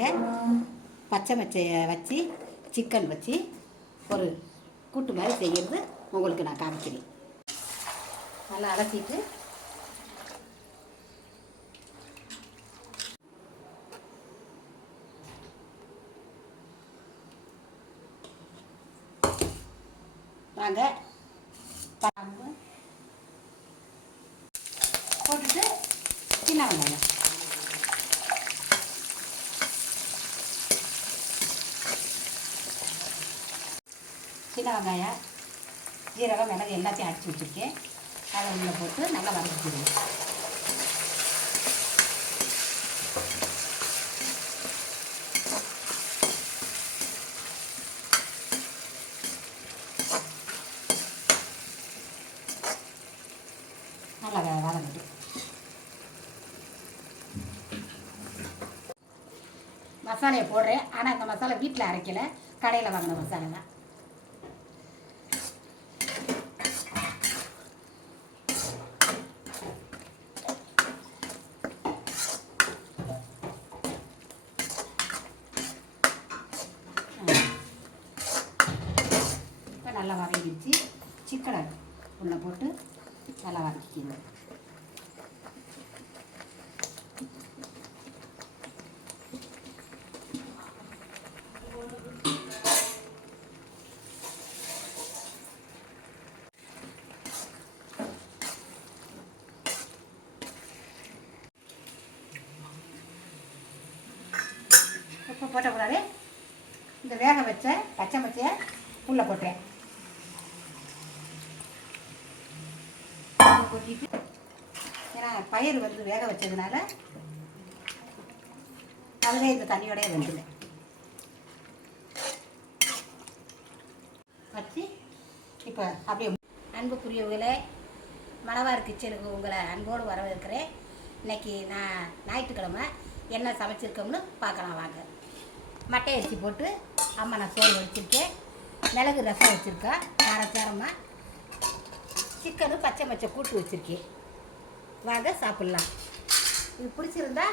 வாங்க பச்சை மச்சையை வச்சு சிக்கன் வச்சு ஒரு கூட்டு மாதிரி செய்கிறது உங்களுக்கு நான் காமிக்கிறேன். நல்லா அலசிட்டு. நாங்கள் பாம்பு போட்டுட்டு சின்ன வெங்காயம். சின்ன வெங்காயம் ஜீரகம் மிளகு எல்லாத்தையும் அடிச்சு வச்சுருக்கேன். அதை உள்ளே போட்டு நல்லா வதக்கிடுவேன் நல்லா வ- மசாலையை போடுறேன். ஆனால் இந்த மசாலா வீட்டில் அரைக்கலை. கடையில் வாங்கின மசாலா தான் இப்போ நல்லா வதங்கிடுச்சு சிக்கனை உள்ளே போட்டு நல்லா வதக்கிக்கணும் உப்பு போட்டக்கூடாது இந்த வேக வச்ச பச்சை பச்சையை உள்ளே போட்டேன் கொட்டிட்டு ஏன்னா பயிர் வந்து வேக வச்சதுனால அதுவே இந்த தண்ணியோடய வந்துடும். வச்சு இப்போ அப்படியே அன்புக்குரியவர்களே மணவார் கிச்சனுக்கு உங்களை அன்போடு வரவேற்கிறேன். இன்னைக்கு நான் ஞாயிற்றுக்கிழமை என்ன சமைச்சிருக்கோம்னு பார்க்கலாம் வாங்க. மட்டை அரிசி போட்டு அம்மா நான் சோறு வச்சுருக்கேன். மிளகு ரசம் வச்சுருக்கேன் காரச்சாரமாக சிக்கனு பச்சை மச்சை கூட்டு வச்சுருக்கேன். வாங்க சாப்பிட்லாம். இது பிடிச்சிருந்தா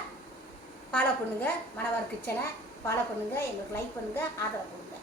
ஃபாலோ பண்ணுங்கள் மணவார் கிச்சனை ஃபாலோ பண்ணுங்கள் எங்களுக்கு லைக் பண்ணுங்கள் ஆதரவு கொடுங்க.